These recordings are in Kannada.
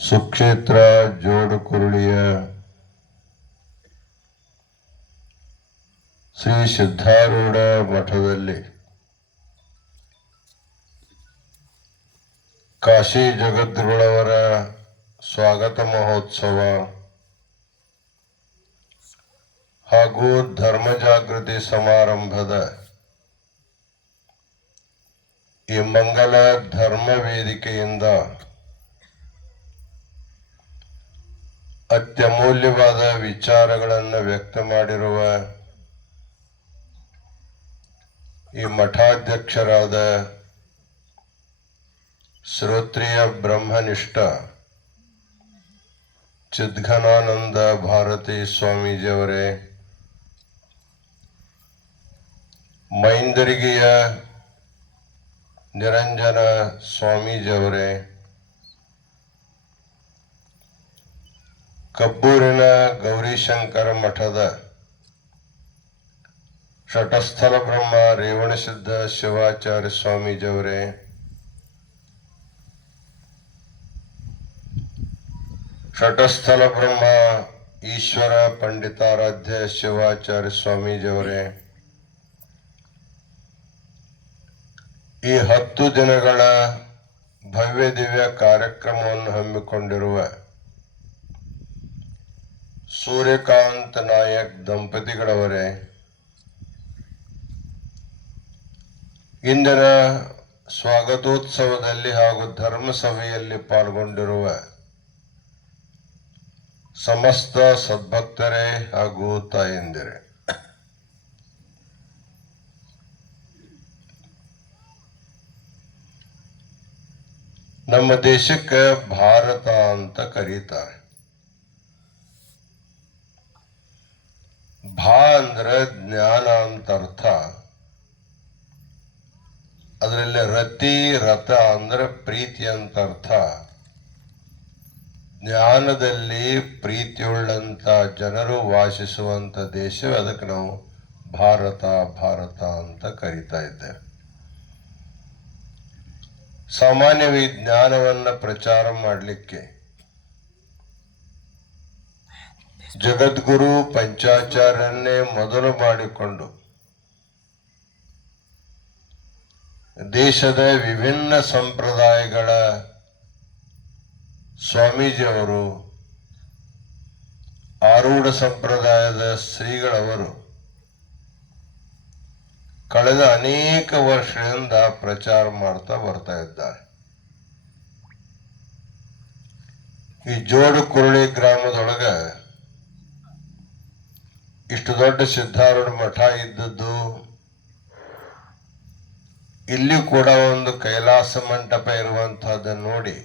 ಸುಕ್ಷೇತ್ರ ಜೋಡುಕುರುಳಿಯ ಶ್ರೀ ಸಿದ್ಧಾರೂಢ ಮಠದಲ್ಲಿ ಕಾಶಿ ಜಗದ್ಗುರುಗಳವರ ಸ್ವಾಗತ ಮಹೋತ್ಸವ ಹಾಗೂ ಧರ್ಮ ಜಾಗೃತಿ ಸಮಾರಂಭದ ಈ ಮಂಗಲ ಧರ್ಮ ವೇದಿಕೆಯಿಂದ ಅತ್ಯಮೂಲ್ಯವಾದ ವಿಚಾರಗಳನ್ನು ವ್ಯಕ್ತ ಮಾಡಿರುವ ಈ ಮಠಾಧ್ಯಕ್ಷರಾದ ಶ್ರೋತ್ರಿಯ ಬ್ರಹ್ಮನಿಷ್ಠ ಚಿದ್ಘನಾನಂದ ಭಾರತಿ ಸ್ವಾಮೀಜಿಯವರೇ, ಮೈಂದರಿಗೆಯ ನಿರಂಜನ ಸ್ವಾಮೀಜಿಯವರೇ, ಕಬ್ಬೂರಿನ ಗೌರಿಶಂಕರ ಮಠದ ಶಟಸ್ಥಲ ಬ್ರಹ್ಮ ರೇವಣಸಿದ್ಧ ಶಿವಾಚಾರ್ಯ ಸ್ವಾಮೀಜಿಯವರೇ, ಶಟಸ್ಥಲ ಬ್ರಹ್ಮ ಈಶ್ವರ ಪಂಡಿತಾರಾಧ್ಯ ಶಿವಾಚಾರ್ಯ ಸ್ವಾಮೀಜಿಯವರೇ, ಈ 10 ದಿನಗಳ ಭವ್ಯ ದಿವ್ಯ ಕಾರ್ಯಕ್ರಮವನ್ನು ಹಮ್ಮಿಕೊಂಡಿರುವ ಸೂರ್ಯಕಾಂತ್ ನಾಯಕ್ ದಂಪತಿಗಳವರೇ, ಇಂದಿನ ಸ್ವಾಗತೋತ್ಸವದಲ್ಲಿ ಹಾಗೂ ಧರ್ಮ ಸಭೆಯಲ್ಲಿ ಪಾಲ್ಗೊಂಡಿರುವ ಸಮಸ್ತ ಸದ್ಭಕ್ತರೇ ಹಾಗೂ ತಾಯಂದಿರೇ, ನಮ್ಮ ದೇಶಕ್ಕೆ ಭಾರತ ಅಂತ ಕರೀತಾರೆ. ಭಾ ಅಂದ್ರೆ ಜ್ಞಾನ ಅಂತ ಅರ್ಥ. ಅದರಲ್ಲಿ ರತಿ ರಥ ಅಂದ್ರೆ ಪ್ರೀತಿ ಅಂತ ಅರ್ಥ. ಜ್ಞಾನದಲ್ಲಿ ಪ್ರೀತಿಯುಳ್ಳಂತ ಜನರು ವಾಸಿಸುವಂತ ದೇಶವೇ ಅದಕ್ಕೆ ನಾವು ಭಾರತ ಭಾರತ ಅಂತ ಕರೀತಾ ಇದ್ದೇವೆ. ಸಾಮಾನ್ಯ ವಿಜ್ಞಾನವನ್ನ ಪ್ರಚಾರ ಮಾಡಲಿಕ್ಕೆ ಜಗದ್ಗುರು ಪಂಚಾಚಾರ್ಯನ್ನೇ ಮೊದಲು ಮಾಡಿಕೊಂಡು ದೇಶದ ವಿಭಿನ್ನ ಸಂಪ್ರದಾಯಗಳ ಸ್ವಾಮೀಜಿಯವರು, ಆರೂಢ ಸಂಪ್ರದಾಯದ ಶ್ರೀಗಳವರು ಕಳೆದ ಅನೇಕ ವರ್ಷಗಳಿಂದ ಪ್ರಚಾರ ಮಾಡ್ತಾ ಬರ್ತಾ ಇದ್ದಾರೆ. ಈ ಜೋಡುಕುರುಳಿ ಗ್ರಾಮದೊಳಗ ಇಷ್ಟು ದೊಡ್ಡ ಸಿದ್ಧಾರೂಢ ಮಠ ಇದ್ದದ್ದು, ಇಲ್ಲಿ ಕೂಡ ಒಂದು ಕೈಲಾಸ ಮಂಟಪ ಇರುವಂತಹದ್ದನ್ನು ನೋಡಿ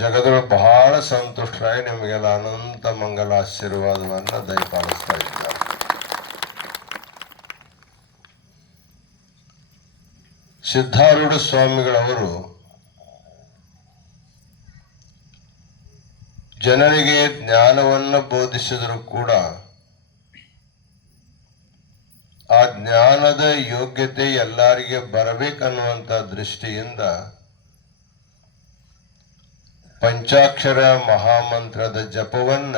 ಜಗದೊಳು ಬಹಳ ಸಂತುಷ್ಟರಾಗಿ ನಿಮಗೆಲ್ಲ ಅನಂತ ಮಂಗಲ ಆಶೀರ್ವಾದವನ್ನು ದಯಪಾಲಿಸ್ತಾ ಇದ್ದಾರೆ. ಸಿದ್ಧಾರೂಢ ಸ್ವಾಮಿಗಳವರು ಜನರಿಗೆ ಜ್ಞಾನವನ್ನು ಬೋಧಿಸಿದರೂ ಕೂಡ ಆ ಜ್ಞಾನದ ಯೋಗ್ಯತೆ ಎಲ್ಲರಿಗೆ ಬರಬೇಕನ್ನುವಂತ ದೃಷ್ಟಿಯಿಂದ ಪಂಚಾಕ್ಷರ ಮಹಾಮಂತ್ರದ ಜಪವನ್ನ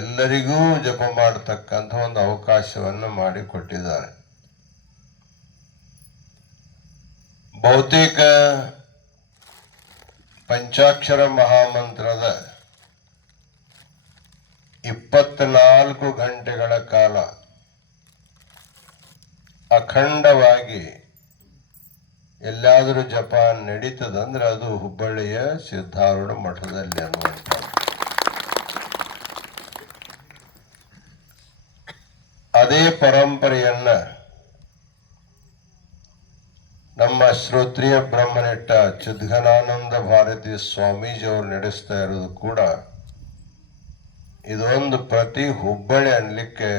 ಎಲ್ಲರಿಗೂ ಜಪ ಮಾಡತಕ್ಕಂಥ ಒಂದು ಅವಕಾಶವನ್ನು ಮಾಡಿಕೊಟ್ಟಿದ್ದಾರೆ. ಬಹುತೇಕ ಪಂಚಾಕ್ಷರ ಮಹಾಮಂತ್ರದ 24 ಗಂಟೆಗಳ ಕಾಲ ಅಖಂಡವಾಗಿ ಎಲ್ಲಾದರೂ ಜಪ ನಡೀತದಂದ್ರೆ ಅದು ಹುಬ್ಬಳ್ಳಿಯ ಸಿದ್ಧಾರೂಢ ಮಠದಲ್ಲಿ ಅನ್ನುವಂಥದ್ದು. ಅದೇ ಪರಂಪರೆಯನ್ನ ನಮ್ಮ ಶ್ರೋತ್ರಿಯ ಬ್ರಹ್ಮನಿಷ್ಠ ಚಿದ್ಘನಾನಂದ ಭಾರತಿ ಸ್ವಾಮೀಜಿಯವರು ನಡೆಸ್ತಾ ಇರೋದು ಕೂಡ ಇದೊಂದು ಪ್ರತಿ ಹುಬ್ಬಳ್ಳಿ ಅನ್ಲಿಕ್ಕೆ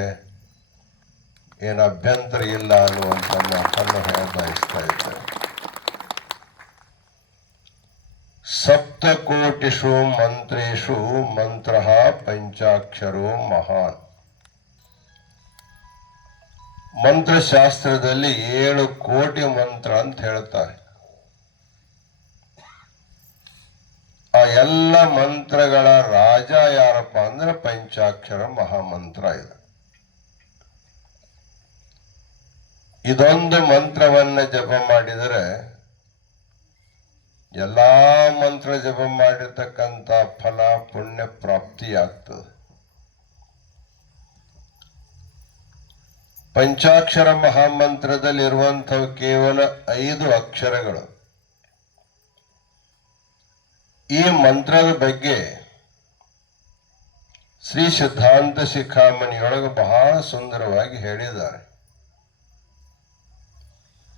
ಏನು ಅಭ್ಯಂತರ ಇಲ್ಲ ಅನ್ನುವಂಥ ಮಾತನ್ನು ಬಯಸ್ತಾ ಇದ್ದಾರೆ. ಸಪ್ತಕೋಟಿಷು ಮಂತ್ರೇಶು ಮಂತ್ರ ಪಂಚಾಕ್ಷರೋ ಮಹಾನ್. ಮಂತ್ರಶಾಸ್ತ್ರದಲ್ಲಿ 7 ಕೋಟಿ ಮಂತ್ರ ಅಂತ ಹೇಳ್ತಾರೆ. ಎಲ್ಲ ಮಂತ್ರಗಳ ರಾಜ ಯಾರಪ್ಪ ಅಂದ್ರೆ ಪಂಚಾಕ್ಷರ ಮಹಾಮಂತ್ರ ಇದು. ಇದೊಂದು ಮಂತ್ರವನ್ನ ಜಪ ಮಾಡಿದರೆ ಎಲ್ಲಾ ಮಂತ್ರ ಜಪ ಮಾಡಿರ್ತಕ್ಕಂಥ ಫಲ ಪುಣ್ಯ ಪ್ರಾಪ್ತಿಯಾಗ್ತದೆ. ಪಂಚಾಕ್ಷರ ಮಹಾಮಂತ್ರದಲ್ಲಿ ಇರುವಂತಹ ಕೇವಲ 5 ಅಕ್ಷರಗಳು. ಈ ಮಂತ್ರದ ಬಗ್ಗೆ ಶ್ರೀ ಸಿದ್ಧಾಂತ ಶಿಖಾಮಣಿಯೊಳಗೆ ಬಹಳ ಸುಂದರವಾಗಿ ಹೇಳಿದ್ದಾರೆ.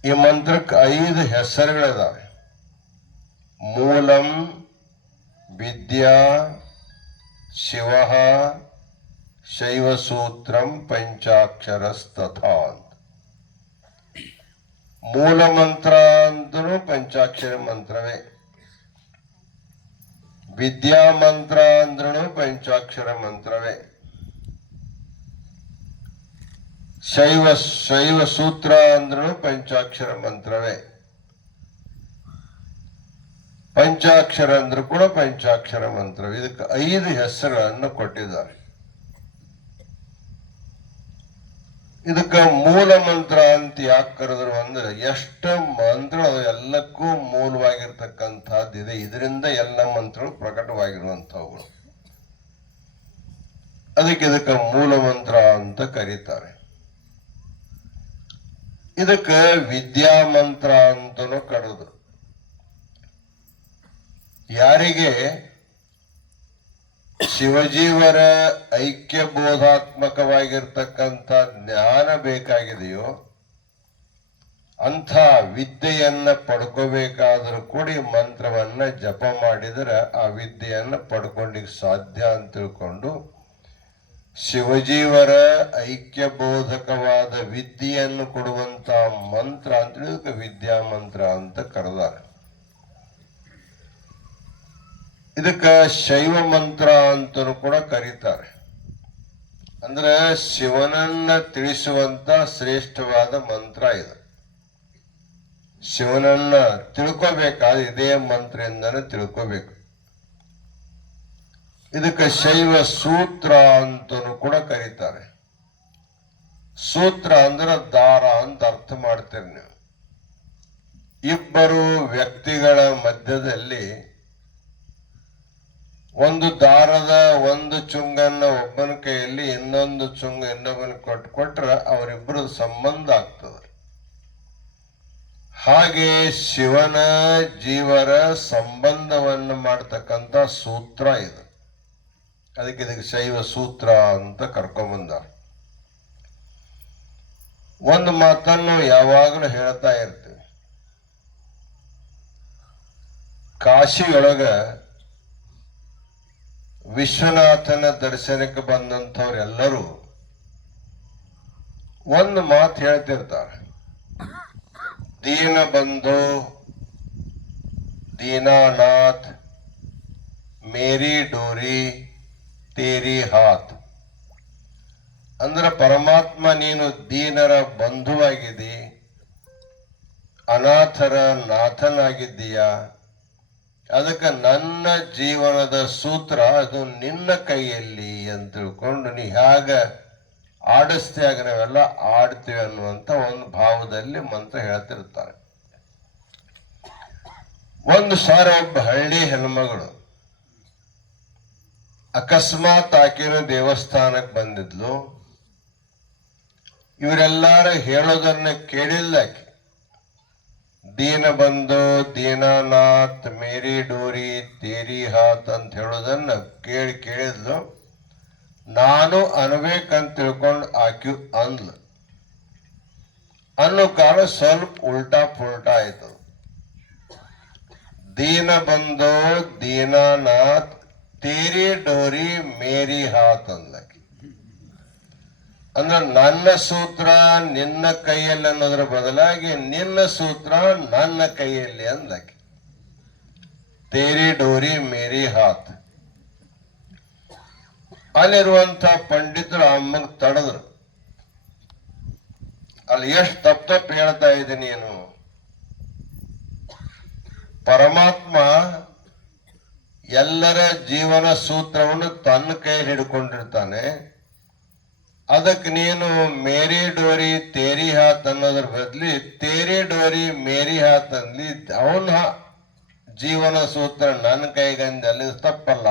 ಈ ಮಂತ್ರಕ್ಕೆ 5 ಹೆಸರುಗಳಿದಾವೆ. ಮೂಲಂ, ವಿದ್ಯಾ, ಶಿವ, ಶೈವಸೂತ್ರಂ, ಪಂಚಾಕ್ಷರಸ್ತಥಾ. ಮೂಲ ಮಂತ್ರ ಅಂತೂ ಪಂಚಾಕ್ಷರ ಮಂತ್ರವೇ. ವಿದ್ಯಾ ಮಂತ್ರ ಅಂದ್ರೂ ಪಂಚಾಕ್ಷರ ಮಂತ್ರವೇ. ಶೈವ ಸೂತ್ರ ಅಂದ್ರೂ ಪಂಚಾಕ್ಷರ ಮಂತ್ರವೇ. ಪಂಚಾಕ್ಷರ ಅಂದ್ರೂ ಕೂಡ ಪಂಚಾಕ್ಷರ ಮಂತ್ರವೇ. ಇದಕ್ಕೆ 5 ಹೆಸರುಗಳನ್ನು ಕೊಟ್ಟಿದ್ದಾರೆ. ಇದಕ್ಕೆ ಮೂಲ ಮಂತ್ರ ಅಂತ ಯಾಕೆ ಕರೆದ್ರು ಅಂದ್ರೆ ಎಷ್ಟು ಮಂತ್ರ ಎಲ್ಲಕ್ಕೂ ಮೂಲವಾಗಿರ್ತಕ್ಕಂಥದ್ದಿದೆ. ಇದರಿಂದ ಎಲ್ಲ ಮಂತ್ರಗಳು ಪ್ರಕಟವಾಗಿರುವಂತಹವುಗಳು. ಇದಕ್ಕೆ ಮೂಲ ಮಂತ್ರ ಅಂತ ಕರೀತಾರೆ. ಇದಕ್ಕೆ ವಿದ್ಯಾ ಮಂತ್ರ ಅಂತನೂ ಕರೆದ್ರು. ಯಾರಿಗೆ ಶಿವಜೀವರ ಐಕ್ಯ ಬೋಧಾತ್ಮಕವಾಗಿರ್ತಕ್ಕಂಥ ಜ್ಞಾನ ಬೇಕಾಗಿದೆಯೋ ಅಂಥ ವಿದ್ಯೆಯನ್ನ ಪಡ್ಕೋಬೇಕಾದ್ರೂ ಕೂಡ ಈ ಮಂತ್ರವನ್ನ ಜಪ ಮಾಡಿದರೆ ಆ ವಿದ್ಯೆಯನ್ನ ಪಡ್ಕೊಂಡಿಗೆ ಸಾಧ್ಯ ಅಂತ ತಿಳ್ಕೊಂಡು ಶಿವಜೀವರ ಐಕ್ಯ ಬೋಧಕವಾದ ವಿದ್ಯೆಯನ್ನು ಕೊಡುವಂತ ಮಂತ್ರ ಅಂತ ಇದಕ್ಕೆ ವಿದ್ಯಾ ಮಂತ್ರ ಅಂತ ಕರೆದಾರೆ. ಇದಕ್ಕ ಶೈವ ಮಂತ್ರ ಅಂತಲೂ ಕೂಡ ಕರೀತಾರೆ. ಅಂದ್ರೆ ಶಿವನನ್ನ ತಿಳಿಸುವಂತ ಶ್ರೇಷ್ಠವಾದ ಮಂತ್ರ ಇದು. ಶಿವನನ್ನ ತಿಳ್ಕೋಬೇಕಾದ್ರೆ ಇದೇ ಮಂತ್ರದಿಂದನೇ ತಿಳ್ಕೋಬೇಕು. ಇದಕ್ಕೆ ಶೈವ ಸೂತ್ರ ಅಂತಲೂ ಕೂಡ ಕರೀತಾರೆ. ಸೂತ್ರ ಅಂದ್ರೆ ದಾರ ಅಂತ ಅರ್ಥ ಮಾಡ್ತೀರಿ ನೀವು. ಇಬ್ಬರು ವ್ಯಕ್ತಿಗಳ ಮಧ್ಯದಲ್ಲಿ ಒಂದು ದಾರದ ಒಂದು ಚುಂಗನ್ನ ಒಬ್ಬನ ಕೈಯಲ್ಲಿ ಇನ್ನೊಂದು ಚುಂಗ ಇನ್ನೊಬ್ಬನ ಕೊಟ್ರೆ ಅವರಿಬ್ಬರ ಸಂಬಂಧ ಆಗ್ತದೆ. ಹಾಗೆ ಶಿವನ ಜೀವರ ಸಂಬಂಧವನ್ನು ಮಾಡ್ತಕ್ಕಂಥ ಸೂತ್ರ ಇದು. ಇದಕ್ಕೆ ಶೈವ ಸೂತ್ರ ಅಂತ ಕರ್ಕೊಂಬಂದ. ಒಂದು ಮಾತನ್ನು ಯಾವಾಗಲೂ ಹೇಳ್ತಾ ಇರ್ತೀವಿ. ಕಾಶಿಯೊಳಗ ವಿಶ್ವನಾಥನ ದರ್ಶನಕ್ಕೆ ಬಂದಂಥವ್ರೆಲ್ಲರೂ ಒಂದು ಮಾತು ಹೇಳ್ತಿರ್ತಾರೆ. ದೀನ ಬಂಧು ದೀನಾನಾಥ್ ಮೇರಿ ಡೋರಿ ತೇರಿ ಹಾತ್. ಅಂದ್ರೆ ಪರಮಾತ್ಮ ನೀನು ದೀನರ ಬಂಧುವಾಗಿದ್ದಿ, ಅನಾಥರ ನಾಥನಾಗಿದ್ದೀಯ. ಅದಕ್ಕೆ ನನ್ನ ಜೀವನದ ಸೂತ್ರ ಅದು ನಿನ್ನ ಕೈಯಲ್ಲಿ ಅಂತ ತಿಳ್ಕೊಂಡು ನೀ ಹೇಗ ಆಡಿಸ್ತೀಯ ಆಗ ನಾವೆಲ್ಲ ಆಡ್ತೀವಿ ಅನ್ನುವಂತ ಒಂದು ಭಾವದಲ್ಲಿ ಮಂತ್ರ ಹೇಳ್ತಿರ್ತಾರೆ. ಒಂದು ಸಾರಿ ಒಬ್ಬ ಹಳ್ಳಿ ಹೆಣ್ಮಗಳು ಅಕಸ್ಮಾತ್ ಆಕೆನ ದೇವಸ್ಥಾನಕ್ಕೆ ಬಂದಿದ್ಲು. ಇವರೆಲ್ಲಾರು ಹೇಳೋದನ್ನ ಕೇಳಿಲ್ಲ ಆಕೆ. ದೀನ ಬಂಧು ದೀನಾನಾಥ್ ಮೇರಿ ಡೋರಿ ತೇರಿ ಹಾತ್ ಅಂತ ಹೇಳೋದನ್ನ ಕೇಳಿದ್ಲು. ನಾನು ಅನ್ಬೇಕಂತ ತಿಳ್ಕೊಂಡು ಆಕೆ ಅಂದ್ಲು. ಅನ್ನೋ ಕಾಲ ಸ್ವಲ್ಪ ಉಲ್ಟಾ ಪುಲ್ಟಾ ಆಯ್ತು. ದೀನ ಬಂಧು ದೀನಾನಾಥ್ ತೇರಿ ಡೋರಿ ಮೇರಿ ಹಾತ್ ಅಂದ್ಲಕ್ಕೆ. ಅಂದ್ರೆ ನನ್ನ ಸೂತ್ರ ನಿನ್ನ ಕೈಯಲ್ಲಿ ಅನ್ನೋದ್ರ ಬದಲಾಗಿ ನಿನ್ನ ಸೂತ್ರ ನನ್ನ ಕೈಯಲ್ಲಿ ಅಂದ್ಲಕ್ಕೆ. ತೇರಿ ಡೋರಿ ಮೇರಿ ಹಾತ್. ಅಲ್ಲಿರುವಂತ ಪಂಡಿತರು ಅಮ್ಮಗ್ ತಡೆದ್ರು. ಅಲ್ಲಿ ಎಷ್ಟು ತಪ್ಪು ಹೇಳ್ತಾ ಇದ್ದೀನಿ ನೀನು. ಪರಮಾತ್ಮ ಎಲ್ಲರ ಜೀವನ ಸೂತ್ರವನ್ನು ತನ್ನ ಕೈಯಲ್ಲಿ ಹಿಡ್ಕೊಂಡಿರ್ತಾನೆ. ಅದಕ್ಕೆ ನೀನು ಮೇರಿ ಡೋರಿ ತೇರಿ ಹಾತ್ ಅನ್ನೋದ್ರ ಬದ್ಲಿ ತೇರಿ ಡೋರಿ ಮೇರಿ ಹಾತ್ ಅಂದ್ಲಿ ಅವನ ಜೀವನ ಸೂತ್ರ ನನ್ನ ಕೈಗಂದು ಅಲ್ಲಿ ತಪ್ಪಲ್ಲ.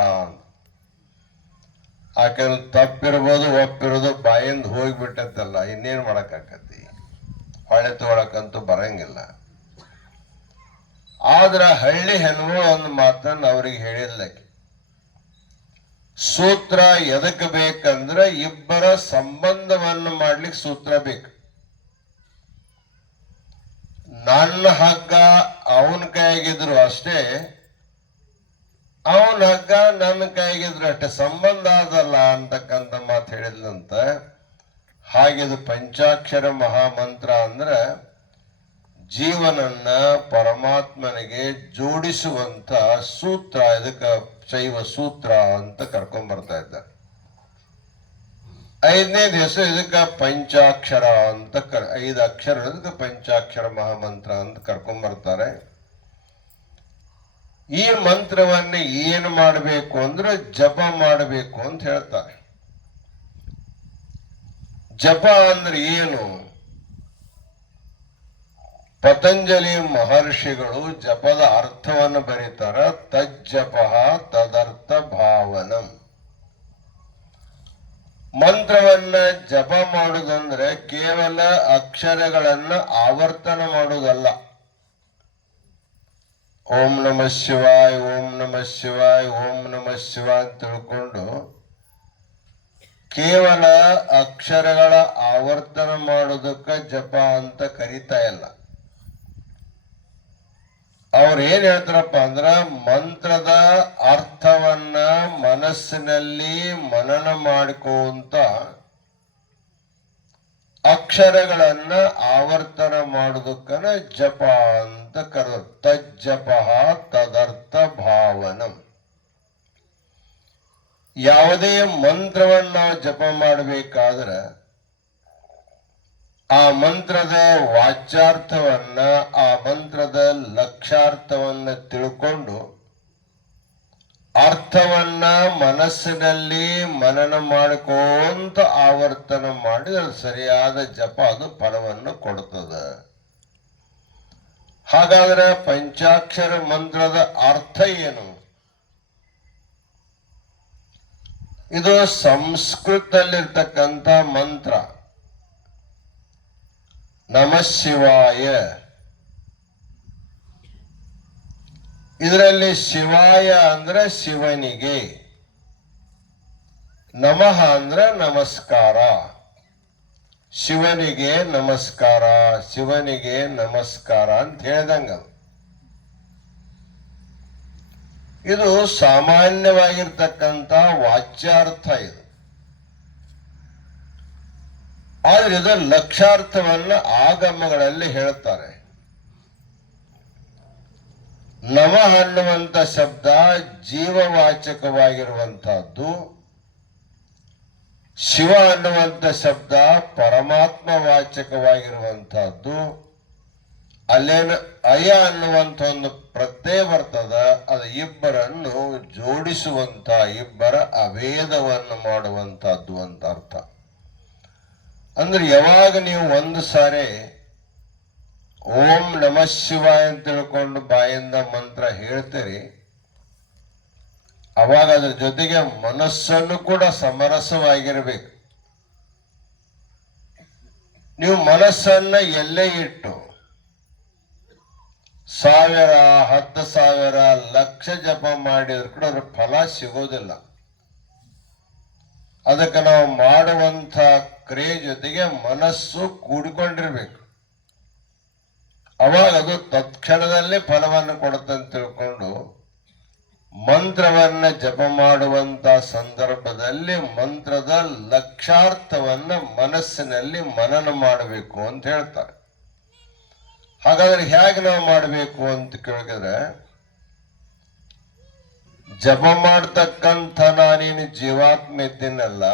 ಆಕೆ ತಪ್ಪಿರ್ಬೋದು, ಒಪ್ಪಿರೋದು ಬಾಯಿಂದ ಹೋಗ್ಬಿಟ್ಟತ್ತಲ್ಲ, ಇನ್ನೇನ್ ಮಾಡಕ್ಕಾಕತಿ, ಹೊಳೆ ತಗೊಳಕಂತೂ ಬರಂಗಿಲ್ಲ. ಆದ್ರ ಹಳ್ಳಿ ಹೆಣ್ಮಗಳು ಒಂದು ಮಾತನ್ನ ಅವ್ರಿಗೆ ಹೇಳಿದ್ಲಕ್ಕೆ, ಸೂತ್ರ ಎದಕ್ಕೆ ಬೇಕಂದ್ರೆ ಇಬ್ಬರ ಸಂಬಂಧವನ್ನು ಮಾಡ್ಲಿಕ್ಕೆ ಸೂತ್ರ ಬೇಕು. ನನ್ನ ಹಗ್ಗ ಅವನ ಕೈಯಾಗಿದ್ರು ಅಷ್ಟೇ, ಅವನ ಹಗ್ಗ ನನ್ನ ಕೈಯಾಗಿದ್ರು ಅಷ್ಟೇ, ಸಂಬಂಧ ಆದಲ್ಲ ಅಂತಕ್ಕಂಥ ಮಾತು ಹೇಳಿದ್ಲಂತ. ಹಾಗಿದು ಪಂಚಾಕ್ಷರ ಮಹಾಮಂತ್ರ ಅಂದ್ರೆ ಜೀವನನ್ನ ಪರಮಾತ್ಮನಿಗೆ ಜೋಡಿಸುವಂತ ಸೂತ್ರ. ಇದಕ್ಕೆ ಶೈವ ಸೂತ್ರ ಅಂತ ಕರ್ಕೊಂಡ್ ಬರ್ತಾ ಇದ್ದಾರೆ. 5ನೇ ದಿವಸ ಇದಕ್ಕ ಪಂಚಾಕ್ಷರ ಅಂತ 5 ಅಕ್ಷರ ಇದಕ್ಕೆ ಪಂಚಾಕ್ಷರ ಮಹಾಮಂತ್ರ ಅಂತ ಕರ್ಕೊಂಡ್ ಬರ್ತಾರೆ. ಈ ಮಂತ್ರವನ್ನ ಏನು ಮಾಡಬೇಕು ಅಂದ್ರೆ ಜಪ ಮಾಡಬೇಕು ಅಂತ ಹೇಳ್ತಾರೆ. ಜಪ ಅಂದ್ರೆ ಏನು? ಪತಂಜಲಿ ಮಹರ್ಷಿಗಳು ಜಪದ ಅರ್ಥವನ್ನು ಬರೀತಾರ. ತಜ್ಜಪ ತದರ್ಥ ಭಾವನಂ. ಮಂತ್ರವನ್ನ ಜಪ ಮಾಡುವುದಂದ್ರೆ ಕೇವಲ ಅಕ್ಷರಗಳನ್ನ ಆವರ್ತನ ಮಾಡುವುದಲ್ಲ. ಓಂ ನಮಃ ಶಿವಾಯ, ಓಂ ನಮಃ ಶಿವಾಯ, ಓಂ ನಮಃ ಶಿವಾಯ ಅಂತ ತಿಳ್ಕೊಂಡು ಕೇವಲ ಅಕ್ಷರಗಳ ಆವರ್ತನ ಮಾಡೋದಕ್ಕೆ ಜಪ ಅಂತ ಕರೀತಾ ಇಲ್ಲ. ಅವ್ರು ಏನ್ ಹೇಳ್ತಾರಪ್ಪ ಅಂದ್ರ ಮಂತ್ರದ ಅರ್ಥವನ್ನ ಮನಸ್ಸಿನಲ್ಲಿ ಮನನ ಮಾಡ್ಕೋಂತ ಅಕ್ಷರಗಳನ್ನ ಆವರ್ತನ ಮಾಡೋದಕ್ಕನ ಜಪ ಅಂತ ಕರೆದ್ರು. ತಜ್ಜಪ ತದರ್ಥ ಭಾವನಂ. ಯಾವುದೇ ಮಂತ್ರವನ್ನು ನಾವು ಜಪ ಮಾಡಬೇಕಾದ್ರೆ ಆ ಮಂತ್ರದ ವಾಚ್ಯಾರ್ಥವನ್ನ, ಆ ಮಂತ್ರದ ಲಕ್ಷ್ಯಾರ್ಥವನ್ನ ತಿಳ್ಕೊಂಡು ಅರ್ಥವನ್ನ ಮನಸ್ಸಿನಲ್ಲಿ ಮನನ ಮಾಡ್ಕೊಂತ ಆವರ್ತನ ಮಾಡಿದ್ರೆ ಸರಿಯಾದ ಜಪ ಅದು ಫಲವನ್ನು ಕೊಡ್ತದೆ. ಹಾಗಾದ್ರೆ ಪಂಚಾಕ್ಷರ ಮಂತ್ರದ ಅರ್ಥ ಏನು? ಇದು ಸಂಸ್ಕೃತದಲ್ಲಿರ್ತಕ್ಕಂಥ ಮಂತ್ರ. ನಮಃ ಶಿವಾಯ. ಇದರಲ್ಲಿ ಶಿವಾಯ ಅಂದ್ರೆ ಶಿವನಿಗೆ, ನಮಃ ಅಂದ್ರೆ ನಮಸ್ಕಾರ, ಶಿವನಿಗೆ ನಮಸ್ಕಾರ, ಶಿವನಿಗೆ ನಮಸ್ಕಾರ ಅಂತ ಹೇಳ್ದಂಗ. ಇದು ಸಾಮಾನ್ಯವಾಗಿರ್ತಕ್ಕಂಥ ವಾಚ್ಯಾರ್ಥ ಇದು. ಆದ್ರೆ ಇದರ ಲಕ್ಷ್ಯಾರ್ಥವನ್ನ ಆಗಮಗಳಲ್ಲಿ ಹೇಳ್ತಾರೆ. ನಮಃ ಅನ್ನುವಂಥ ಶಬ್ದ ಜೀವವಾಚಕವಾಗಿರುವಂತಹದ್ದು, ಶಿವ ಅನ್ನುವಂಥ ಶಬ್ದ ಪರಮಾತ್ಮ ವಾಚಕವಾಗಿರುವಂತಹದ್ದು. ಅಲ್ಲೇನು ಅಯ ಅನ್ನುವಂಥ ಒಂದು ಪ್ರತ್ಯಯ ಬರ್ತದ, ಅದು ಇಬ್ಬರನ್ನು ಜೋಡಿಸುವಂತ, ಇಬ್ಬರ ಅಭೇದವನ್ನು ಮಾಡುವಂತಹದ್ದು ಅಂತ ಅರ್ಥ. ಅಂದ್ರೆ ಯಾವಾಗ ನೀವು ಒಂದು ಸಾರಿ ಓಂ ನಮಃ ಶಿವಾಯ ಅಂತ ತಿಳ್ಕೊಂಡು ಬಾಯಿಂದ ಮಂತ್ರ ಹೇಳ್ತೀರಿ, ಅವಾಗ ಅದ್ರ ಜೊತೆಗೆ ಮನಸ್ಸನ್ನು ಕೂಡ ಸಮರಸವಾಗಿರ್ಬೇಕು. ನೀವು ಮನಸ್ಸನ್ನ ಎಲ್ಲೇ ಇಟ್ಟು 1000, 10,000, ಲಕ್ಷ ಜಪ ಮಾಡಿದ್ರು ಕೂಡ ಅದ್ರ ಫಲ ಸಿಗೋದಿಲ್ಲ. ಅದಕ್ಕೆ ನಾವು ಮಾಡುವಂತ ಕ್ರಿಯೆ ಜೊತೆಗೆ ಮನಸ್ಸು ಕೂಡಿಕೊಂಡಿರ್ಬೇಕು. ಅವಾಗ ಅದು ತತ್ಕ್ಷಣದಲ್ಲಿ ಫಲವನ್ನು ಕೊಡುತ್ತಂತ ತಿಳ್ಕೊಂಡು ಮಂತ್ರವನ್ನ ಜಪ ಮಾಡುವಂತ ಸಂದರ್ಭದಲ್ಲಿ ಮಂತ್ರದ ಲಕ್ಷ್ಯಾರ್ಥವನ್ನ ಮನಸ್ಸಿನಲ್ಲಿ ಮನನ ಮಾಡಬೇಕು ಅಂತ ಹೇಳ್ತಾರೆ. ಹಾಗಾದ್ರೆ ಹೇಗೆ ನಾವು ಮಾಡಬೇಕು ಅಂತ ಕೇಳಿದ್ರೆ, ಜಪ ಮಾಡ್ತಕ್ಕಂಥ ನಾನೇನು ಜೀವಾತ್ಮ ಇದ್ದೇನಲ್ಲ,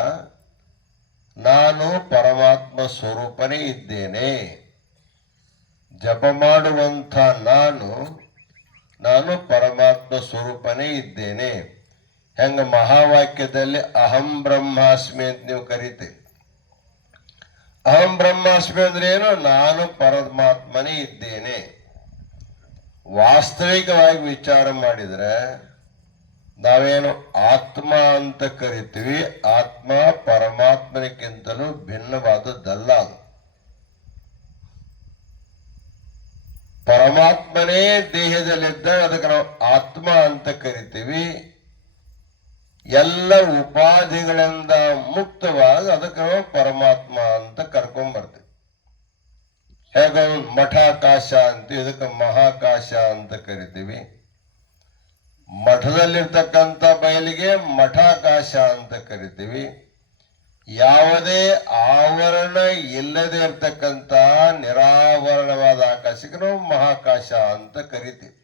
ನಾನು ಪರಮಾತ್ಮ ಸ್ವರೂಪನೇ ಇದ್ದೇನೆ. ಜಪ ಮಾಡುವಂಥ ನಾನು ನಾನು ಪರಮಾತ್ಮ ಸ್ವರೂಪನೇ ಇದ್ದೇನೆ. ಹೆಂಗ ಮಹಾವಾಕ್ಯದಲ್ಲಿ ಅಹಂ ಬ್ರಹ್ಮಾಸ್ಮಿ ಅಂತ ನೀವು ಕರಿತೀರಿ. ಅಹಂ ಬ್ರಹ್ಮಾಸ್ಮಿ ಅಂದ್ರೆ ಏನು? ನಾನು ಪರಮಾತ್ಮನೇ ಇದ್ದೇನೆ. ವಾಸ್ತವಿಕವಾಗಿ ವಿಚಾರ ಮಾಡಿದ್ರೆ ನಾವೇನು ಆತ್ಮ ಅಂತ ಕರಿತೀವಿ, ಆತ್ಮ ಪರಮಾತ್ಮನಿಗಿಂತಲೂ ಭಿನ್ನವಾದದ್ದಲ್ಲ. ಅದು ಪರಮಾತ್ಮನೇ ದೇಹದಲ್ಲಿದ್ದಾಗ ಅದಕ್ಕೆ ನಾವು ಆತ್ಮ ಅಂತ ಕರಿತೀವಿ. ಎಲ್ಲ ಉಪಾಧಿಗಳಿಂದ ಮುಕ್ತವಾಗಿ ಅದಕ್ಕೆ ನಾವು ಪರಮಾತ್ಮ ಅಂತ ಕರ್ಕೊಂಡ್ಬರ್ತೀವಿ. ಹೇಗ ಮಠಾಕಾಶ ಅಂತ, ಇದಕ್ಕೆ ಮಹಾಕಾಶ ಅಂತ ಕರಿತೀವಿ. ಮಠದಲ್ಲಿರ್ತಕ್ಕಂಥ ಬಯಲಿಗೆ ಮಠಾಕಾಶ ಅಂತ ಕರಿತೀವಿ. ಯಾವುದೇ ಆವರಣ ಇಲ್ಲದೆ ಇರ್ತಕ್ಕಂಥ ನಿರಾವರಣವಾದ ಆಕಾಶಕ್ಕೆ ನಾವು ಮಹಾಕಾಶ ಅಂತ ಕರಿತೀವಿ.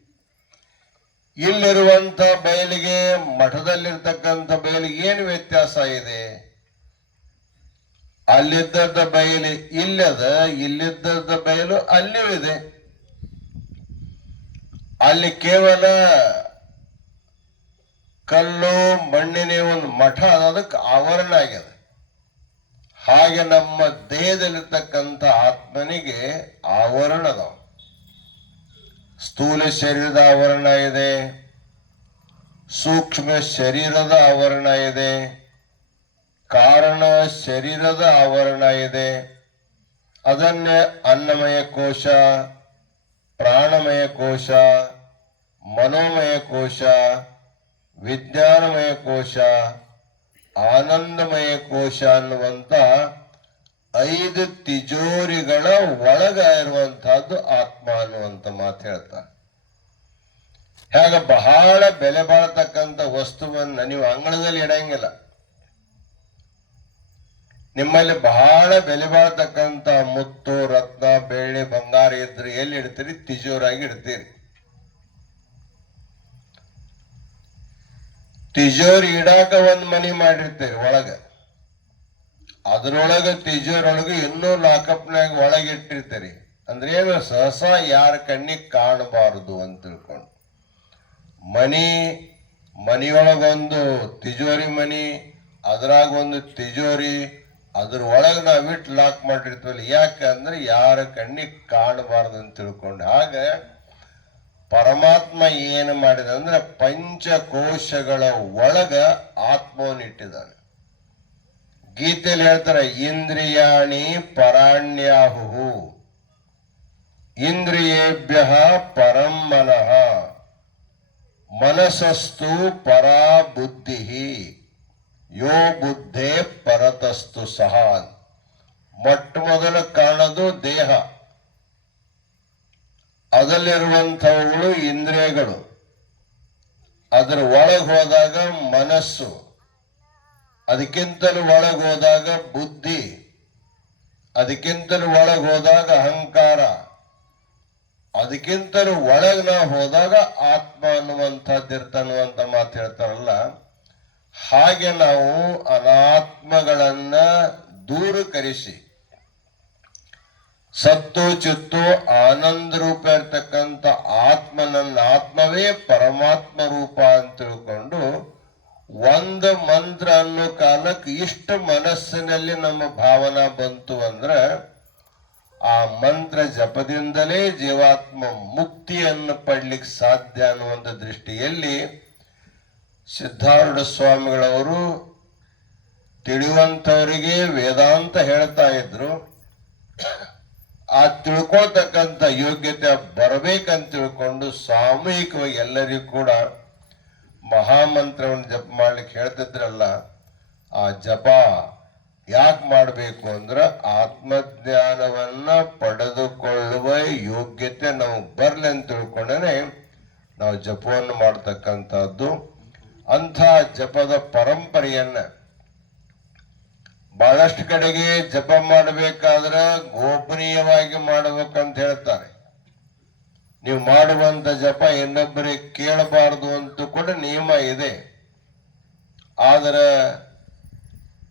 ಇಲ್ಲಿರುವಂತ ಬಯಲಿಗೆ ಮಠದಲ್ಲಿರ್ತಕ್ಕಂಥ ಬಯಲಿಗೆ ಏನು ವ್ಯತ್ಯಾಸ ಇದೆ? ಅಲ್ಲಿದ್ದದ ಬಯಲು ಇಲ್ಲದ, ಇಲ್ಲಿದ್ದದ ಬಯಲು ಅಲ್ಲಿಯೂ ಇದೆ. ಅಲ್ಲಿ ಕೇವಲ ಕಲ್ಲು ಮಣ್ಣಿನ ಒಂದು ಮಠ ಅದಕ್ಕೆ ಆವರಣ ಆಗ್ಯದ. ಹಾಗೆ ನಮ್ಮ ದೇಹದಲ್ಲಿರ್ತಕ್ಕಂಥ ಆತ್ಮನಿಗೆ ಆವರಣ ಅದಾವ. ಸ್ಥೂಲ ಶರೀರದ ಆವರಣ ಇದೆ, ಸೂಕ್ಷ್ಮ ಶರೀರದ ಆವರಣ ಇದೆ, ಕಾರಣ ಶರೀರದ ಆವರಣ ಇದೆ. ಅದನ್ನೇ ಅನ್ನಮಯ ಕೋಶ, ಪ್ರಾಣಮಯ ಕೋಶ, ಮನೋಮಯ ಕೋಶ, ವಿಜ್ಞಾನಮಯ ಕೋಶ, ಆನಂದಮಯ ಕೋಶ ಅನ್ನುವಂತ 5 ತಿಜೋರಿಗಳ ಒಳಗ ಇರುವಂತಹದ್ದು ಆತ್ಮ ಅನ್ನುವಂತ ಮಾತು ಹೇಳ್ತಾರೆ. ಹೇಗ ಬಹಳ ಬೆಲೆ ಬಾಳತಕ್ಕಂಥ ವಸ್ತುವನ್ನ ನೀವು ಅಂಗಳದಲ್ಲಿ ಇಡಂಗಿಲ್ಲ. ನಿಮ್ಮಲ್ಲಿ ಬಹಳ ಬೆಲೆ ಬಾಳತಕ್ಕಂಥ ಮುತ್ತು, ರತ್ನ, ಬೆಳ್ಳಿ, ಬಂಗಾರ ಇದ್ರೆ ಎಲ್ಲಿ ಇಡ್ತೀರಿ? ತಿಜೋರಾಗಿ ಇಡ್ತೀರಿ. ತಿಜೋರಿ ಇಡಾಕ ಒಂದ್ ಮನಿ ಮಾಡಿರ್ತೀರಿ ಒಳಗ. ಅದ್ರೊಳಗ ತಿಜೋರೊಳಗೆ ಇನ್ನೂ ಲಾಕಪ್ನಾಗ ಒಳಗಿಟ್ಟಿರ್ತೀರಿ. ಅಂದ್ರೆ ಏನು? ಸಹಸಾ ಯಾರ ಕಣ್ಣಿಗೆ ಕಾಣಬಾರದು ಅಂತ ತಿಳ್ಕೊಂಡು. ಮನಿಯೊಳಗೊಂದು ತಿಜೋರಿ ಮನಿ, ಅದ್ರಾಗ ಒಂದು ತಿಜೋರಿ, ಅದ್ರ ಒಳಗೆ ನಾವಿಟ್ಟು ಲಾಕ್ ಮಾಡಿರ್ತೀವಲ್ಲ. ಯಾಕಂದ್ರೆ ಯಾರ ಕಣ್ಣಿಗೆ ಕಾಣಬಾರ್ದು ಅಂತ ತಿಳ್ಕೊಂಡು. ಹಾಗ ಪರಮಾತ್ಮ ಏನು ಮಾಡಿದ ಅಂದ್ರೆ ಪಂಚಕೋಶಗಳ ಒಳಗ ಆತ್ಮವನ್ನು ಇಟ್ಟಿದ್ದಾನೆ. ಗೀತೆಯಲ್ಲಿ ಹೇಳ್ತಾರೆ, ಇಂದ್ರಿಯಾಣಿ ಪರಾಣ್ಯಾಹು ಇಂದ್ರಿಯೇಭ್ಯ ಪರಂ ಮನಃ ಮನಸಸ್ತು ಪರಾ ಬುದ್ಧಿ ಯೋ ಬುದ್ಧೇ ಪರತಸ್ತು ಸಹ. ಮೊಟ್ಟ ಮೊದಲು ಕಾಣೋದು ದೇಹ, ಅದರಲ್ಲಿರುವಂಥವುಗಳು ಇಂದ್ರಿಯಗಳು. ಅದರ ಒಳಗೆ ಹೋದಾಗ ಮನಸ್ಸು, ಅದಕ್ಕಿಂತಲೂ ಒಳಗೆ ಹೋದಾಗ ಬುದ್ಧಿ, ಅದಕ್ಕಿಂತಲೂ ಒಳಗೆ ಹೋದಾಗ ಅಹಂಕಾರ, ಅದಕ್ಕಿಂತಲೂ ಒಳಗೆ ನಾವು ಹೋದಾಗ ಆತ್ಮ ಅನ್ನುವಂಥದ್ದಿರ್ತನ್ನುವಂತ ಮಾತು ಹೇಳ್ತಾರಲ್ಲ. ಹಾಗೆ ನಾವು ಅನಾತ್ಮಗಳನ್ನ ದೂರೀಕರಿಸಿ ಸತ್ತು ಚಿತ್ತು ಆನಂದ ರೂಪ ಇರ್ತಕ್ಕಂಥ ನನ್ನ ಆತ್ಮವೇ ಪರಮಾತ್ಮ ರೂಪ ಅಂತ ತಿಳ್ಕೊಂಡು ಒಂದು ಮಂತ್ರ ಅನ್ನೋ ಕಾಲಕ್ಕೆ ಇಷ್ಟು ಮನಸ್ಸಿನಲ್ಲಿ ನಮ್ಮ ಭಾವನಾ ಬಂತು ಅಂದ್ರೆ ಆ ಮಂತ್ರ ಜಪದಿಂದಲೇ ಜೀವಾತ್ಮ ಮುಕ್ತಿಯನ್ನು ಪಡ್ಲಿಕ್ಕೆ ಸಾಧ್ಯ ಅನ್ನುವಂಥ ದೃಷ್ಟಿಯಲ್ಲಿ ಸಿದ್ಧಾರೂಢ ಸ್ವಾಮಿಗಳವರು ತಿಳಿಯುವಂಥವರಿಗೆ ವೇದಾಂತ ಹೇಳ್ತಾ ಇದ್ರು. ಆ ತಿಳ್ಕೊಳ್ತಕ್ಕಂಥ ಯೋಗ್ಯತೆ ಬರಬೇಕಂತ ತಿಳ್ಕೊಂಡು ಸಾಮೂಹಿಕವಾಗಿ ಎಲ್ಲರಿಗೂ ಕೂಡ ಮಹಾಮಂತ್ರವನ್ನು ಜಪ ಮಾಡ್ಲಿಕ್ಕೆ ಹೇಳ್ತಿದ್ರಲ್ಲ. ಆ ಜಪ ಯಾಕೆ ಮಾಡಬೇಕು ಅಂದ್ರೆ ಆತ್ಮಜ್ಞಾನವನ್ನ ಪಡೆದುಕೊಳ್ಳುವ ಯೋಗ್ಯತೆ ನಮಗೆ ಬರ್ಲಿ ಅಂತ ತಿಳ್ಕೊಂಡೇ ನಾವು ಜಪವನ್ನು ಮಾಡ್ತಕ್ಕಂಥದ್ದು. ಅಂಥ ಜಪದ ಪರಂಪರೆಯನ್ನ ಬಹಳಷ್ಟು ಕಡೆಗೆ ಜಪ ಮಾಡಬೇಕಾದ್ರೆ ಗೋಪನೀಯವಾಗಿ ಮಾಡಬೇಕಂತ ಹೇಳ್ತಾರೆ. ನೀವು ಮಾಡುವಂತ ಜಪ ಇನ್ನೊಬ್ಬರಿಗೆ ಕೇಳಬಾರದು ಅಂತ ಕೂಡ ನಿಯಮ ಇದೆ. ಆದರೆ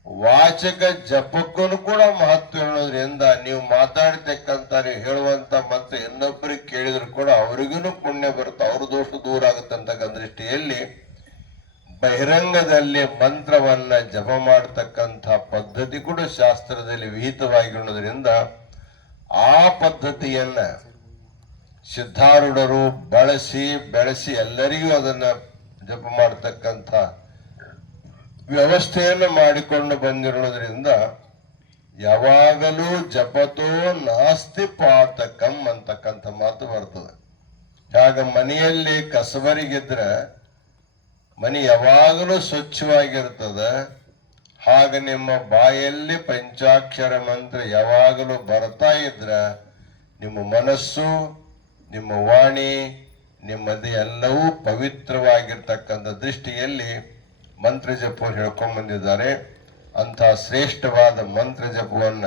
ವಾಚಕ ಜಪಕ್ಕೂ ಕೂಡ ಮಹತ್ವ ಹೇಳೋದ್ರಿಂದ ನೀವು ಮಾತಾಡ್ತಕ್ಕಂತ ನೀವು ಹೇಳುವಂತ ಮಂತ್ರ ಇನ್ನೊಬ್ಬರಿಗೆ ಕೇಳಿದ್ರು ಕೂಡ ಅವ್ರಿಗೂ ಪುಣ್ಯ ಬರುತ್ತೆ, ಅವ್ರ ದೋಷ ದೂರ ಆಗುತ್ತೆ ಅಂತಕ್ಕಂಥ ದೃಷ್ಟಿಯಲ್ಲಿ ಬಹಿರಂಗದಲ್ಲಿ ಮಂತ್ರವನ್ನ ಜಪ ಮಾಡತಕ್ಕಂಥ ಪದ್ಧತಿ ಕೂಡ ಶಾಸ್ತ್ರದಲ್ಲಿ ವಿಹಿತವಾಗಿರೋದ್ರಿಂದ ಆ ಪದ್ಧತಿಯನ್ನ ಸಿದ್ಧಾರೂಢರು ಬೆಳೆಸಿ ಎಲ್ಲರಿಗೂ ಅದನ್ನ ಜಪ ಮಾಡತಕ್ಕಂಥ ವ್ಯವಸ್ಥೆಯನ್ನು ಮಾಡಿಕೊಂಡು ಬಂದಿರೋದ್ರಿಂದ ಯಾವಾಗಲೂ ಜಪತೋ ನಾಸ್ತಿ ಪಾತಕಂ ಅಂತಕ್ಕಂಥ ಮಾತು ಬರ್ತದೆ. ಆಗ ಮನೆಯಲ್ಲಿ ಕಸಬರಿಗಿದ್ರೆ ಮನೆ ಯಾವಾಗಲೂ ಸ್ವಚ್ಛವಾಗಿರ್ತದೆ. ಹಾಗೆ ನಿಮ್ಮ ಬಾಯಲ್ಲಿ ಪಂಚಾಕ್ಷರ ಮಂತ್ರ ಯಾವಾಗಲೂ ಬರ್ತಾ ಇದ್ರೆ ನಿಮ್ಮ ಮನಸ್ಸು, ನಿಮ್ಮ ವಾಣಿ, ನಿಮ್ಮದು ಎಲ್ಲವೂ ಪವಿತ್ರವಾಗಿರ್ತಕ್ಕಂಥ ದೃಷ್ಟಿಯಲ್ಲಿ ಮಂತ್ರ ಜಪವನ್ನು ಹೇಳ್ಕೊಂಡ್ ಬಂದಿದ್ದಾರೆ. ಅಂಥ ಶ್ರೇಷ್ಠವಾದ ಮಂತ್ರ ಜಪವನ್ನ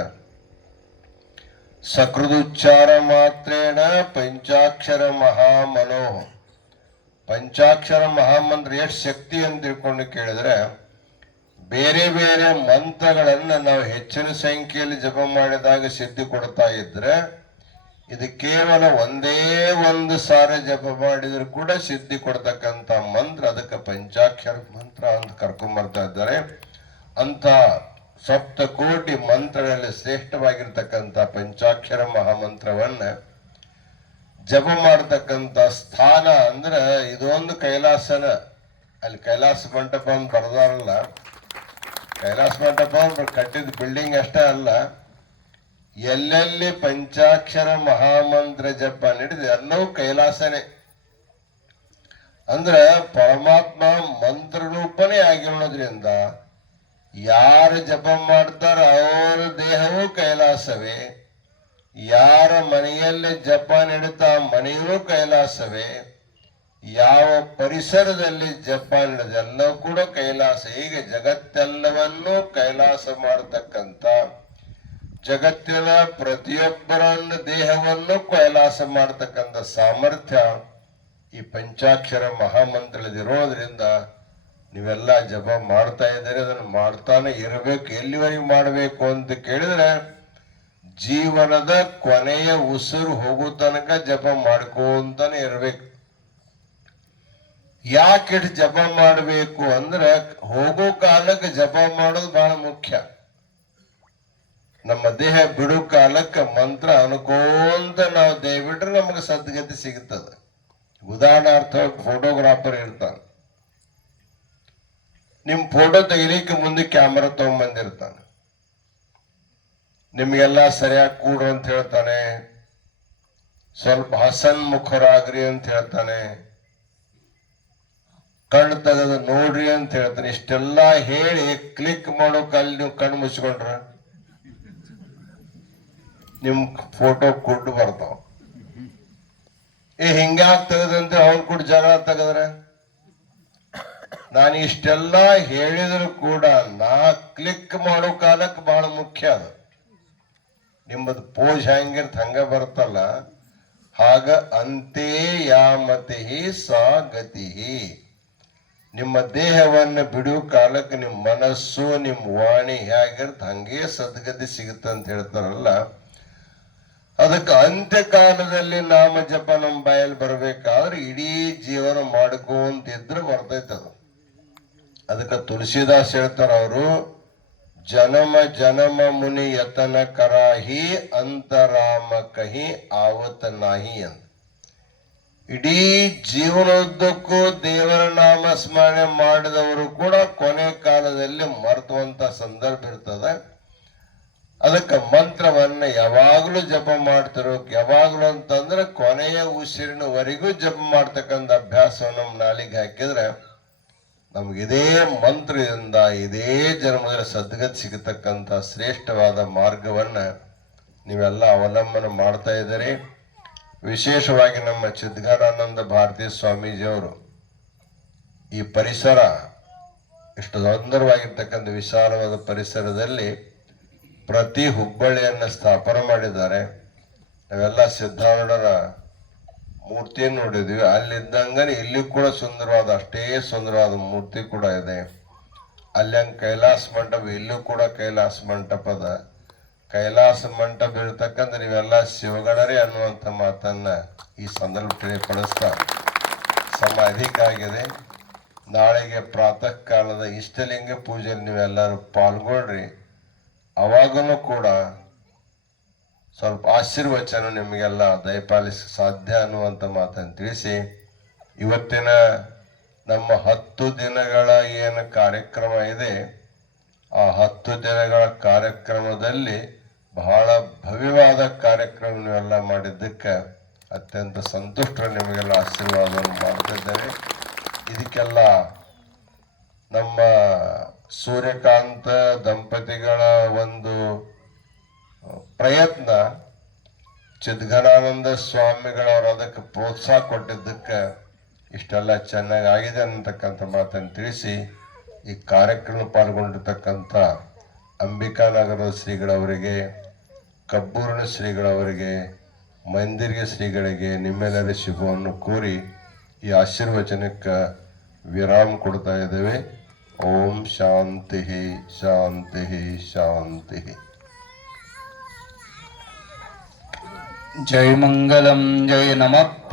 ಸಕೃದುಚ್ಚಾರ ಮಾತ್ರೇಣ ಪಂಚಾಕ್ಷರ ಮಹಾಮನೋ. ಪಂಚಾಕ್ಷರ ಮಹಾಮಂತ್ರ ಎಷ್ಟು ಶಕ್ತಿ ಅಂತ ತಿಳ್ಕೊಂಡು ಕೇಳಿದ್ರೆ, ಬೇರೆ ಬೇರೆ ಮಂತ್ರಗಳನ್ನ ನಾವು ಹೆಚ್ಚಿನ ಸಂಖ್ಯೆಯಲ್ಲಿ ಜಪ ಮಾಡಿದಾಗ ಸಿದ್ಧಿ ಕೊಡ್ತಾ ಇದ್ರೆ, ಇದು ಕೇವಲ ಒಂದೇ ಒಂದು ಸಾರಿ ಜಪ ಮಾಡಿದ್ರು ಕೂಡ ಸಿದ್ಧಿ ಕೊಡ್ತಕ್ಕಂಥ ಮಂತ್ರ, ಅದಕ್ಕೆ ಪಂಚಾಕ್ಷರ ಮಂತ್ರ ಅಂತ ಕರ್ಕೊಂಡ್ ಬರ್ತಾ ಇದ್ದಾರೆ. ಅಂತ ಸಪ್ತಕೋಟಿ ಮಂತ್ರಗಳಲ್ಲಿ ಶ್ರೇಷ್ಠವಾಗಿರ್ತಕ್ಕಂಥ ಪಂಚಾಕ್ಷರ ಮಹಾಮಂತ್ರವನ್ನ ಜಪ ಮಾಡತಕ್ಕಂಥ ಸ್ಥಾನ ಅಂದ್ರೆ ಇದೊಂದು ಕೈಲಾಸನ. ಅಲ್ಲಿ ಕೈಲಾಸ ಮಂಟಪ ಅಂತ ಬರ್ದಾರಲ್ಲ, ಕೈಲಾಸ ಮಂಟಪ ಅಂದ್ರೆ ಕಟ್ಟಿದ ಬಿಲ್ಡಿಂಗ್ ಅಷ್ಟೇ ಅಲ್ಲ, ಎಲ್ಲೆಲ್ಲಿ ಪಂಚಾಕ್ಷರ ಮಹಾಮಂತ್ರ ಜಪ ನಡೆದು ಎಲ್ಲವೂ ಕೈಲಾಸನೆ. ಅಂದ್ರೆ ಪರಮಾತ್ಮ ಮಂತ್ರ ರೂಪನೇ ಆಗಿರೋದ್ರಿಂದ ಯಾರು ಜಪ ಮಾಡ್ತಾರ ಅವರ ದೇಹವೂ ಕೈಲಾಸವೇ, ಯಾರ ಮನೆಯಲ್ಲಿ ಜಪ ನಡೀತಾ ಮನೆಯೂ ಕೈಲಾಸವೇ, ಯಾವ ಪರಿಸರದಲ್ಲಿ ಜಪ ನಡೆದ ಎಲ್ಲವೂ ಕೂಡ ಕೈಲಾಸ. ಹೀಗೆ ಜಗತ್ತೆಲ್ಲವನ್ನೂ ಕೈಲಾಸ ಮಾಡತಕ್ಕಂಥ, ಜಗತ್ತಿನ ಪ್ರತಿಯೊಬ್ಬರನ್ನ ದೇಹವನ್ನು ಕೈಲಾಸ ಮಾಡತಕ್ಕಂಥ ಸಾಮರ್ಥ್ಯ ಈ ಪಂಚಾಕ್ಷರ ಮಹಾಮಂತ್ರದಿರೋದ್ರಿಂದ ನೀವೆಲ್ಲ ಜಪ ಮಾಡ್ತಾ ಇದ್ದಾರೆ. ಅದನ್ನು ಮಾಡ್ತಾನೆ ಇರಬೇಕು. ಎಲ್ಲಿವರೆಗೆ ಮಾಡಬೇಕು ಅಂತ ಕೇಳಿದ್ರೆ, ಜೀವನದ ಕೊನೆಯ ಉಸಿರು ಹೋಗೋ ತನಕ ಜಪ ಮಾಡ್ಕೊಂತಾನೆ ಇರ್ಬೇಕು. ಯಾಕೆ ಜಪ ಮಾಡಬೇಕು ಅಂದ್ರೆ, ಹೋಗೋ ಕಾಲಕ್ಕೆ ಜಪ ಮಾಡೋದು ಬಹಳ ಮುಖ್ಯ. ನಮ್ಮ ದೇಹ ಬಿಡು ಕಾಲಕ್ಕೆ ಮಂತ್ರ ಅನ್ಕೋಂತ ನಾವು ದೇಹ ಬಿಟ್ರೆ ನಮಗೆ ಸದ್ಗತಿ ಸಿಗುತ್ತದೆ. ಉದಾಹರಣಾರ್ಥ ಫೋಟೋಗ್ರಾಫರ್ ಇರ್ತಾನೆ, ನಿಮ್ ಫೋಟೋ ತೆಗಿಲಿಕ್ಕೆ ಮುಂದೆ ಕ್ಯಾಮರಾ ತಗೊಂಡ್ಬಂದಿರ್ತಾನೆ, ನಿಮ್ಗೆಲ್ಲ ಸರಿಯಾಗಿ ಕೂಡ್ರು ಅಂತ ಹೇಳ್ತಾನೆ, ಸ್ವಲ್ಪ ಹಸನ್ಮುಖರಾಗ್ರಿ ಅಂತ ಹೇಳ್ತಾನೆ, ಕಣ್ಣು ತೆಗೆದು ನೋಡ್ರಿ ಅಂತ ಹೇಳ್ತಾನೆ. ಇಷ್ಟೆಲ್ಲ ಹೇಳಿ ಕ್ಲಿಕ್ ಮಾಡೋ ಕಲ್ಲಿ ನೀವು ಕಣ್ಣು ಮುಚ್ಕೊಂಡ್ರ ನಿಮ್ ಫೋಟೋ ಕುಡ್ಡು ಬರ್ತಾವ. ಹಿಂಗ್ಯಾಕ್ ತೆಗದಂತ ಅವ್ರು ಕೂಡ ಜಗಳ ತೆಗದ್ರೆ, ನಾನು ಇಷ್ಟೆಲ್ಲ ಹೇಳಿದ್ರು ಕೂಡ ನಾ ಕ್ಲಿಕ್ ಮಾಡೋ ಕಾಲಕ್ಕೆ ಬಹಳ ಮುಖ್ಯ. ಅದು ನಿಮ್ಮದು ಪೋಜ್ ಹೆಂಗಿರ್ತ ಹಂಗ ಬರ್ತಲ್ಲ, ಹಾಗ ಅಂತೇ ಯಾಮತಿ ಸಾ ಗತಿ. ನಿಮ್ಮ ದೇಹವನ್ನು ಬಿಡುವ ಕಾಲಕ್ಕೆ ನಿಮ್ಮ ಮನಸ್ಸು, ನಿಮ್ಮ ವಾಣಿ ಹೇಗಿರ್ತ ಹಂಗೆ ಸದ್ಗತಿ ಸಿಗುತ್ತೆ ಅಂತ ಹೇಳ್ತಾರಲ್ಲ. ಅದಕ್ಕೆ ಅಂತ್ಯಕಾಲದಲ್ಲಿ ನಾಮ ಜಪ ನಮ್ಮ ಬಾಯಲ್ಲಿ ಬರ್ಬೇಕಾದ್ರೆ ಇಡೀ ಜೀವನ ಮಾಡ್ಕೊಂತಿದ್ರೆ ಬರ್ತೈತದು. ಅದಕ್ಕೆ ತುಳಸಿದಾಸ್ ಹೇಳ್ತಾರ, ಅವರು ಜನಮ ಜನಮ ಮುನಿ ಯತನ ಕರಾಹಿ ಅಂತರಾಮ ಕಹಿ ಆವತ ನಾಹಿ ಅಂತ. ಇಡೀ ಜೀವನೋದ್ದಕ್ಕೂ ದೇವರ ನಾಮ ಸ್ಮರಣೆ ಮಾಡಿದವರು ಕೂಡ ಕೊನೆ ಕಾಲದಲ್ಲಿ ಮರೆತುವಂತ ಸಂದರ್ಭ ಇರ್ತದೆ. ಅದಕ್ಕೆ ಮಂತ್ರವನ್ನ ಯಾವಾಗಲೂ ಜಪ ಮಾಡ್ತಿರೋ, ಯಾವಾಗಲೂ ಅಂತಂದ್ರೆ ಕೊನೆಯ ಉಸಿರಿನವರೆಗೂ ಜಪ ಮಾಡ್ತಕ್ಕಂಥ ಅಭ್ಯಾಸವನ್ನು ನಮ್ಮ ನಾಲಿಗೆ ಹಾಕಿದ್ರೆ ನಮ್ಗೆ ಇದೇ ಮಂತ್ರದಿಂದ ಇದೇ ಜನ್ಮದಲ್ಲಿ ಸದ್ಗತಿ ಸಿಗತಕ್ಕಂಥ ಶ್ರೇಷ್ಠವಾದ ಮಾರ್ಗವನ್ನ ನೀವೆಲ್ಲ ಅವಲಂಬನೆ ಮಾಡ್ತಾ ಇದ್ದೀರಿ. ವಿಶೇಷವಾಗಿ ನಮ್ಮ ಚಿದ್ಗಾರಾನಂದ ಭಾರತೀ ಸ್ವಾಮೀಜಿಯವರು ಈ ಪರಿಸರ ಇಷ್ಟು ಸುಂದರವಾಗಿರ್ತಕ್ಕಂಥ ವಿಶಾಲವಾದ ಪರಿಸರದಲ್ಲಿ ಪ್ರತಿ ಹುಬ್ಬಳ್ಳಿಯನ್ನ ಸ್ಥಾಪನೆ ಮಾಡಿದ್ದಾರೆ. ನಾವೆಲ್ಲ ಸಿದ್ಧಾರೂಢರ ಮೂರ್ತಿಯನ್ನು ನೋಡಿದ್ವಿ. ಅಲ್ಲಿದ್ದಂಗೆ ಇಲ್ಲಿ ಕೂಡ ಸುಂದರವಾದ, ಅಷ್ಟೇ ಸುಂದರವಾದ ಮೂರ್ತಿ ಕೂಡ ಇದೆ. ಅಲ್ಲಂಗೆ ಕೈಲಾಸ ಮಂಟಪ, ಇಲ್ಲೂ ಕೂಡ ಕೈಲಾಸ ಮಂಟಪದ. ಕೈಲಾಸ ಮಂಟಪ ಇರ್ತಕ್ಕಂಥ ನೀವೆಲ್ಲ ಶಿವಗಣರೇ ಅನ್ನುವಂಥ ಮಾತನ್ನ ಈ ಸಂದರ್ಭ ತಿಳಿಪಡಿಸ್ತಾ ಸಮಯ ಅಧಿಕ ಆಗಿದೆ. ನಾಳೆಗೆ ಪ್ರಾತಃ ಕಾಲದ ಇಷ್ಟಲಿಂಗ ಪೂಜೆಯಲ್ಲಿ ನೀವೆಲ್ಲರೂ ಪಾಲ್ಗೊಳ್ರಿ. ಅವಾಗಲೂ ಕೂಡ ಸ್ವಲ್ಪ ಆಶೀರ್ವಚನ ನಿಮಗೆಲ್ಲ ದಯಪಾಲಿಸ ಸಾಧ್ಯ ಅನ್ನುವಂಥ ಮಾತನ್ನು ತಿಳಿಸಿ, ಇವತ್ತಿನ ನಮ್ಮ 10 ದಿನಗಳ ಏನು ಕಾರ್ಯಕ್ರಮ ಇದೆ, ಆ 10 ದಿನಗಳ ಕಾರ್ಯಕ್ರಮದಲ್ಲಿ ಬಹಳ ಭವ್ಯವಾದ ಕಾರ್ಯಕ್ರಮ ನೀವೆಲ್ಲ ಮಾಡಿದ್ದಕ್ಕೆ ಅತ್ಯಂತ ಸಂತುಷ್ಟರು, ನಿಮಗೆಲ್ಲ ಆಶೀರ್ವಾದವನ್ನು ಮಾಡ್ತಿದ್ದೇವೆ. ಇದಕ್ಕೆಲ್ಲ ನಮ್ಮ ಸೂರ್ಯಕಾಂತ ದಂಪತಿಗಳ ಒಂದು ಪ್ರಯತ್ನ, ಚಿದ್ಗಣಾನಂದ ಸ್ವಾಮಿಗಳವರು ಅದಕ್ಕೆ ಪ್ರೋತ್ಸಾಹ ಕೊಟ್ಟಿದ್ದಕ್ಕೆ ಇಷ್ಟೆಲ್ಲ ಚೆನ್ನಾಗಿ ಆಗಿದೆ ಅನ್ನತಕ್ಕಂಥ ಮಾತನ್ನು ತಿಳಿಸಿ, ಈ ಕಾರ್ಯಕ್ರಮ ಪಾಲ್ಗೊಂಡಿರ್ತಕ್ಕಂಥ ಅಂಬಿಕಾನಗರದ ಶ್ರೀಗಳವರಿಗೆ, ಕಬ್ಬೂರಿನ ಶ್ರೀಗಳವರಿಗೆ, ಮಂದಿರಿಗೆ ಶ್ರೀಗಳಿಗೆ ನಿಮ್ಮೆಲ್ಲರ ಶುಭವನ್ನು ಕೋರಿ ಈ ಆಶೀರ್ವಚನಕ್ಕೆ ವಿರಾಮ ಕೊಡ್ತಾ ಇದ್ದೇವೆ. ಓಂ ಶಾಂತಿ ಶಾಂತಿ ಶಾಂತಿ. ಜೈ ಮಂಗಲಂ, ಜೈ ನಮಃ.